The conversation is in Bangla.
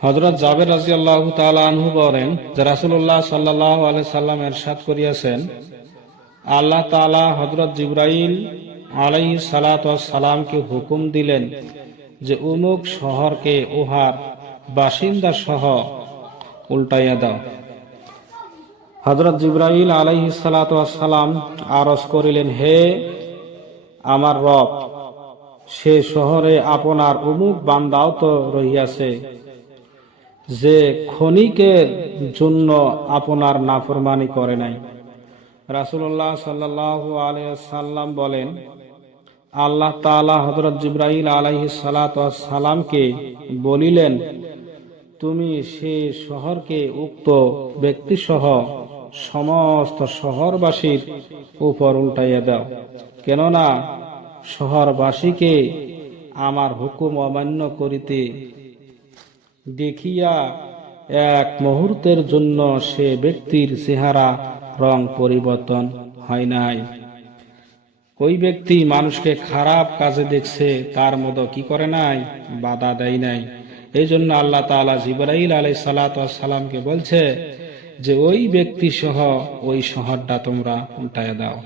হযরত জাবের রাদিয়াল্লাহু তাআলা আনহু বলেন যে রাসূলুল্লাহ সাল্লাল্লাহু আলাইহি সাল্লাম ইরশাদ করিয়াছেন, আল্লাহ তাআলা হযরত জিবরাইল আলাইহিস সালাতু ওয়াস সালামকে হুকুম দিলেন যে অমুক শহরকে উহার বাসিন্দা সহ উল্টাইয়া দাও। হযরত জিবরাইল আলাইহিস সালাতু ওয়াস সালাম আরজ করিলেন, হে আমার রব, সে শহরে আপনার অমুক বান্দাও তো রহিয়াছে যে ক্ষণিকের জন্য আপনার নাফরমানি করে নাই। রাসূলুল্লাহ সাল্লাল্লাহু আলাইহি ওয়াসাল্লাম বলেন, আল্লাহ তাআলা হযরত জিবরাইল আলাইহিস সালাতু ওয়াস সালামকে বলিলেন, তুমি সে শহরকে উক্ত ব্যক্তিসহ সমস্ত শহরবাসীর উপর উল্টাইয়া দাও, কেননা শহরবাসীকে আমার হুকুম অমান্য করিতে দেখিয়া এক মুহূর্তের জন্য সে ব্যক্তির চেহারা রং পরিবর্তন হয় নাই। ওই ব্যক্তি মানুষকে খারাপ কাজে দেখছে, তার মতো কি করে নাই, বাধা দেয় নাই। এই জন্য আল্লাহ তাআলা জিবরাইল আলাইহিস সালাতু ওয়াস সালামকে বলছে যে ওই ব্যক্তি সহ ওই শহরটা তোমরা উল্টায়া দাও।